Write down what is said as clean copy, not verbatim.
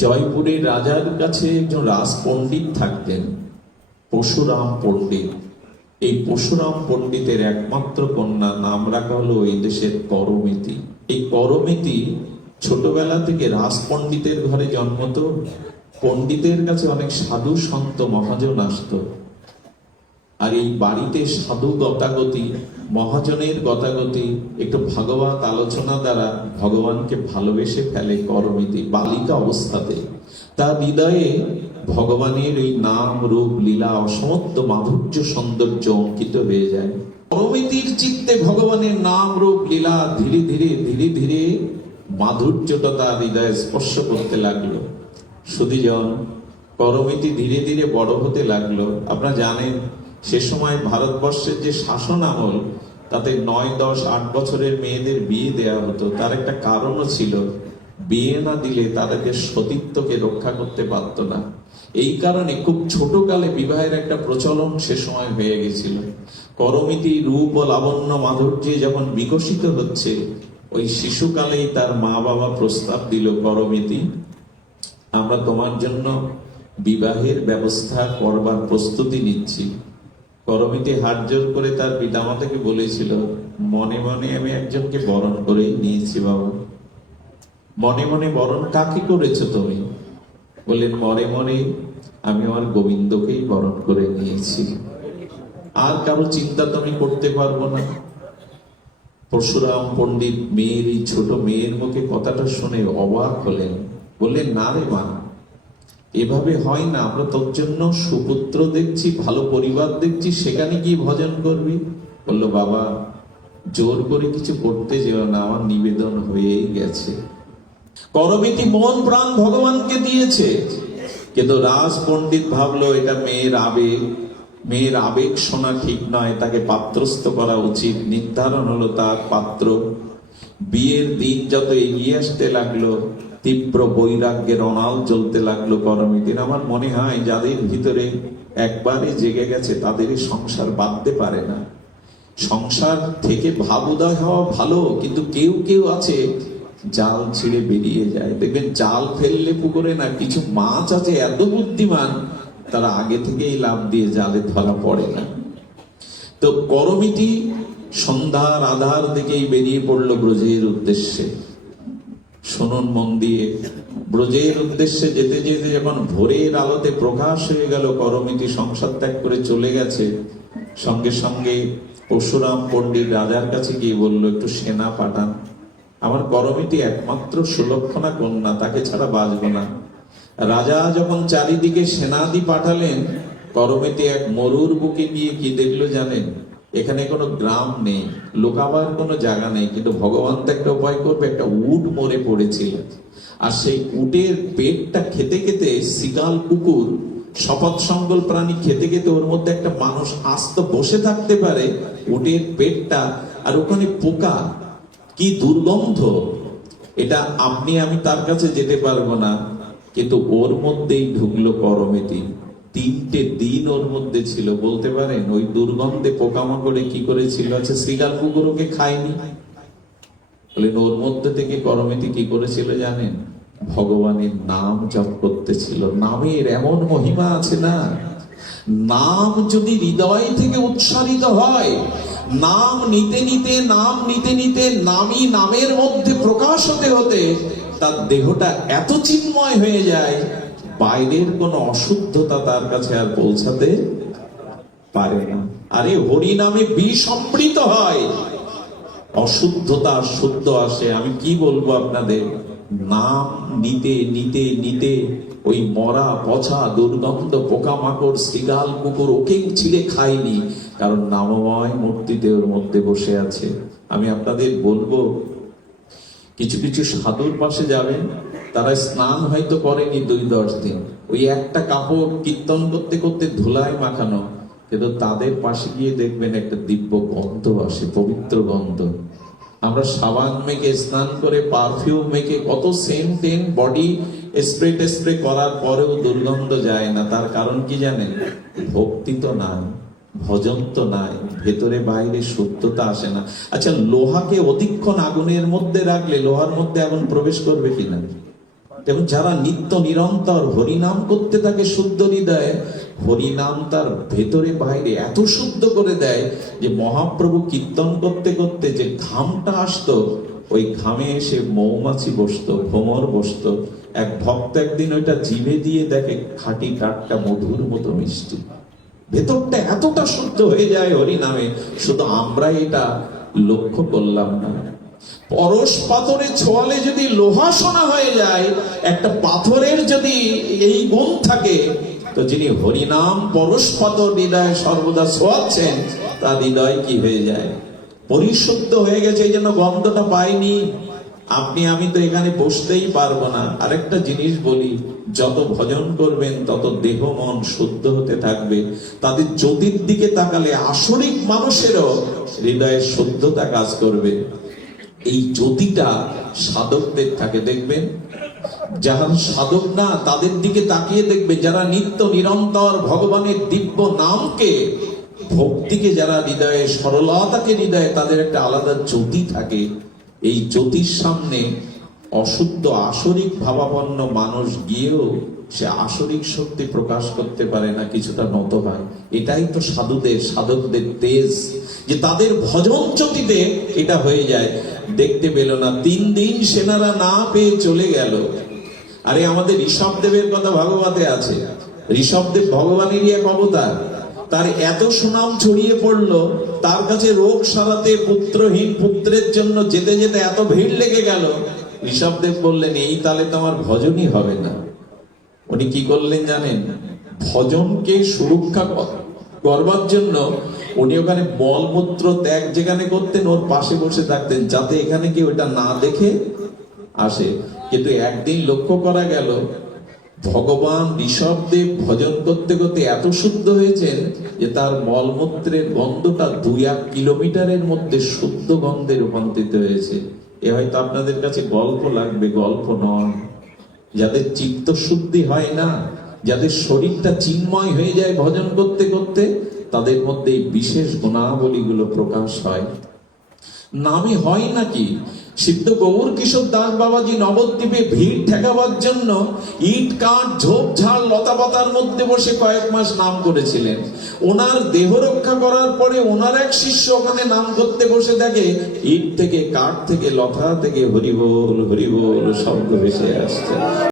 জয়পুরের রাজার কাছে একজন রাজ পণ্ডিত থাকতেন, পরশুরাম পণ্ডিত। এই পরশুরাম পণ্ডিতের একমাত্র কন্যা, নাম রাখা হলো এই দেশের করমিতি। এই করমিতি ছোটবেলা থেকে রাজ পণ্ডিতের ঘরে জন্মত। পণ্ডিতের কাছে অনেক সাধু সন্ত মহাজন আসতো, আর এই বাড়িতে সাধু গতাগতি, মহাজনের গতাগতি, একটু ভাগবত আলোচনা দ্বারা ভগবানকে ভালোবেসে ফেলে করমিতি বালিকা অবস্থাতে। তার হৃদয়ে ভগবানের এই নাম রূপ লীলা অসমত্ব মাধুর্য সৌন্দর্য অঙ্কিত হয়ে যায়। করমিতির চিত্তে ভগবানের নাম রূপ লীলা ধীরে ধীরে ধীরে ধীরে মাধুর্যটা তার হৃদয়ে স্পর্শ করতে লাগলো। সুধীজন, করমিতি ধীরে ধীরে বড় হতে লাগলো। আপনারা জানেন, সে সময় ভারতবর্ষের যে শাসন আমল, তাতে 9, 10, 8 বছরের মেয়েদের বিয়ে দেয়া হতো। তার একটা কারণও ছিল, বিয়ে না দিলে তাদেরকে সতীত্বকে রক্ষা করতে পারত না। এই কারণে খুব ছোট কালে বিবাহের একটা প্রচলন সে সময় হয়ে গেছিল। করমিতি রূপ ও লাবণ্য মাধুর্যে যখন বিকশিত হচ্ছে, ওই শিশুকালেই তার মা বাবা প্রস্তাব দিল, করমিতি, আমরা তোমার জন্য বিবাহের ব্যবস্থা করবার প্রস্তুতি নিচ্ছি। করমিতি হাত জোর করে তার পিতামাতাকে বলেছিল, মনে মনে আমি একজনকে বরণ করেই নিয়েছি বাবা। মনে মনে বরণ কাকে করেছো তুমি? বললেন, মনে মনে আমি আমার গোবিন্দকেই বরণ করে নিয়েছি, আর কারো চিন্তা তুমি করতে পারবো না। পরশুরাম পণ্ডিত মেয়ের, এই ছোট মেয়ের মুখে কথাটা শুনে অবাক হলেন। বললেন, না রে মা, এভাবে হয় না। আমরা তোর জন্য সুপুত্র দেখছি, ভালো পরিবার দেখছি, সেখানে কি ভজন করবি? বললো, বাবা, জোর করে কিছু করতে যেও না, আমার নিবেদন হয়েই গেছে। করমিতি মন প্রাণ ভগবানকে দিয়েছে, কিন্তু রাজ পণ্ডিত ভাবলো এটা মেয়ের আবেগ, মেয়ের আবেগ শোনা ঠিক নয়, তাকে পাত্রস্থ করা উচিত। নির্ধারণ হলো তার পাত্র। বিয়ের দিন যত এগিয়ে আসতে লাগলো, তীব্র বৈরাগ্যের অনাল চলতে লাগলো করমিতির। আমার মনে হয় যাদের ভিতরে একবারে জেগে গেছে তাদেরই সংসার বাঁধতে পারে না। সংসার থেকে ভাব উদয় হওয়া ভালো, কিন্তু কেউ কেউ আছে জাল ছিঁড়ে বেরিয়ে যায়। দেখবেন জাল ফেললে পুকুরে না, কিছু মাছ আছে এত বুদ্ধিমান, তারা আগে থেকেই লাভ দিয়ে জালে ধরা পড়ে না। তো করমিতি সন্ধ্যার আধার থেকেই বেরিয়ে পড়লো ব্রজের উদ্দেশ্যে। শুনুন মন দিয়ে, ব্রজের উদ্দেশ্যে যেতে যেতে যখন ভোরের আলোতে প্রকাশ হয়ে গেল, করমিতি সংসার ত্যাগ করে চলে গেছে, সঙ্গে সঙ্গে পরশুরাম পণ্ডিত রাজার কাছে গিয়ে বলল, একটু সেনা পাঠান, আমার করমিতি একমাত্র সুলক্ষণা কন্যা, তাকে ছাড়া বাঁচব না। রাজা যখন চারিদিকে সেনাদি পাঠালেন, করমিতি এক মরুর বুকে গিয়ে কি দেখলো জানেন? এখানে কোনো গ্রাম নেই, লোকাবার কোনো জায়গা নেই, কিন্তু ভগবান তো একটা উপায় করবে। একটা উট মরে পড়েছিল, আর সেই উটের পেটটা খেতে খেতে শিকাল কুকুর, শপথ সঙ্গল প্রাণী খেতে খেতে ওর মধ্যে একটা মানুষ আস্ত বসে থাকতে পারে, উটের পেটটা, আর ওখানে পোকা, কি দুর্গন্ধ! এটা আপনি আমি তার কাছে যেতে পারবো না, কিন্তু ওর মধ্যেই ঢুকলো করমিতি। 3টে দিন ওর মধ্যে ছিল। বলতে পারেন ওই দুর্গন্ধে পোকামাকড়ে কি করেছিল? আচ্ছা, শ্রীকাল কুকুর ওকে খায়নি। বলেন, ওর মধ্যে থেকে করমিতি কি করেছিল জানেন? ভগবানের নাম জপ করতেছিল। নামের এমন মহিমা আছে না, নাম যদি হৃদয় থেকে উচ্চারিত হয়, নাম নিতে নিতে নাম নিতে নিতে নামই নামের মধ্যে প্রকাশ হতে হতে তার দেহটা এত চিন্ময় হয়ে যায়, বাইরের কোন অশুদ্ধতা তার কাছে আর পৌঁছাতে পারে না। আরে হরি নামে বিষ অমৃত হয়, অশুদ্ধতা শুদ্ধ আসে। আমি কি বলবো আপনাদের, নাম নিতে নিতে নিতে ওই মরা পচা দুর্গন্ধ পোকামাকড় শ্রীগাল কুকুর ওকেই ছিঁড়ে খায়নি, কারণ নামময় মূর্তিতে ওর মধ্যে বসে আছে। আমি আপনাদের বলবো, কিছু কিছু সাধুর পাশে যাবেন, তারা স্নান হয়তো করেনি 2-10 দিন, ওই একটা কাপড় কীর্তন করতে করতে ধুলায় মাখানো, কিন্তু তাদের পাশে গিয়ে দেখবেন একটা দিব্য গন্ধ আসে, পবিত্র গন্ধ। আমরা সাবান মেখে, স্নান করে, পারফিউম মেখে, কত সেন্ট বডি স্প্রে করার পরেও দুর্গন্ধ যায় না। তার কারণ কি জানেন? ভক্তি তো নাই, ভজন তো নাই, ভেতরে বাইরে শুদ্ধতা আসে না। আচ্ছা, লোহাকে অধিকক্ষণ আগুনের মধ্যে রাখলে লোহার মধ্যে আগুন প্রবেশ করবে কিনা? এবং যারা নিত্য নিরন্তর হরিনাম করতে থাকে শুদ্ধ হৃদয়ে, হরিনাম তার ভেতরে বাইরে এত শুদ্ধ করে দেয় যে মহাপ্রভু কীর্তন করতে করতে যে ঘামটা আসতো, ওই ঘামে এসে মৌমাছি বসতো, ভ্রমর বসতো। এক ভক্ত একদিন ওইটা জিভে দিয়ে দেখে খাঁটি টাটকা মধুর মতো মিষ্টি। ভেতরটা এতটা শুদ্ধ হয়ে যায় হরি নামে, শুধু আমরা এটা লক্ষ্য করলাম না। পরশ পাথরে ছোঁয়ালে যদি লোহা সোনা হয়ে যায়, একটা পাথরের যদি এই গুণ থাকে, তো যিনি হরিনাম পরশ পাথর হৃদয় সর্বদা ছোঁয়াচ্ছেন, তার হৃদয় কি হয়ে যায়? পরিশুদ্ধ হয়ে গেছে, এই জন্য গন্ধটা পাইনি। আপনি আমি তো এখানে বসতেই পারবো না। আরেকটা জিনিস বলি, যত ভজন করবেন তত দেহ মন শুদ্ধ হতে থাকবে। তাদের জ্যোতির দিকে তাকালে আসরিক মানুষেরও হৃদয়ে শুদ্ধতা কাজ করবে। এই জ্যোতিটা সাধকদের থাকে, দেখবেন যারা সাধক না তাদের দিকে তাকিয়ে দেখবে, যারা নিত্য নিরন্তর ভগবানের দিব্য নামকে, ভক্তিকে, যারা হৃদয়ে সরলতাকে হৃদয়ে, তাদের একটা আলাদা জ্যোতি থাকে। এই জ্যোতির সামনে অশুদ্ধ আসরিক ভাবাপন্ন মানুষ গিয়েও সে আসরিক শক্তি প্রকাশ করতে পারে না, কিছুটা নত হয়। এটাই তো সাধুদের, সাধকদের তেজ, যে তাদের ভজন জ্যোতিতে এটা হয়ে যায়। দেখতে পেল না, 3 দিন সেনারা না পেয়ে চলে গেল। আরে আমাদের ঋষভদেবের কথা ভাগবতে আছে। ঋষভদেব ভগবানেরই এক অবতার। তার এত সুনাম ছড়িয়ে পড়লো, তার কাছে রোগ সারাতে পুত্রহীন পুত্রের জন্য যেতে যেতে এত ভিড় লেগে গেল। ঋষভদেব বললেন, এই তালে তো আমার ভজনই হবে না। উনি কি করলেন জানেন? ভজনকে সুরক্ষা করবার জন্য উনি ওখানে মলমূত্র ত্যাগ যেখানে করতেন, ওর পাশে বসে থাকতেন, যাতে এখানে কেউ এটা না দেখে আসে। কিন্তু একদিন লক্ষ্য করা গেল, ভগবান ঋষভদেব ভজন করতে করতে এত শুদ্ধ হয়েছেন যে তার মলমূত্রের গন্ধটা 2-1 কিলোমিটারের মধ্যে শুদ্ধ গন্ধে রূপান্তরিত হয়েছে। এ হয়তো আপনাদের কাছে গল্প লাগবে, গল্প নয়। যাদের চিত্ত শুদ্ধি হয় না, যাদের শরীরটা চিন্ময় হয়ে যায় ভজন করতে করতে, তাদের মধ্যে এই বিশেষ গুণাবলীগুলো প্রকাশ হয়। নামে হয় নাকি? সিদ্ধ গৌর কিশোর দাস বাবাজি নবদ্বীপে ভিড় ঠেকাবার জন্য ইট কাঠ ঝোপঝাড় লতাপাতার মধ্যে বসে কয়েক মাস নাম করেছিলেন। ওনার দেহ রক্ষা করার পরে ওনার এক শিষ্য ওখানে নাম করতে বসে দেখে ইট থেকে, কাঠ থেকে, লতা থেকে হরিবোল হরিবোল শব্দ ভেসে আসছে।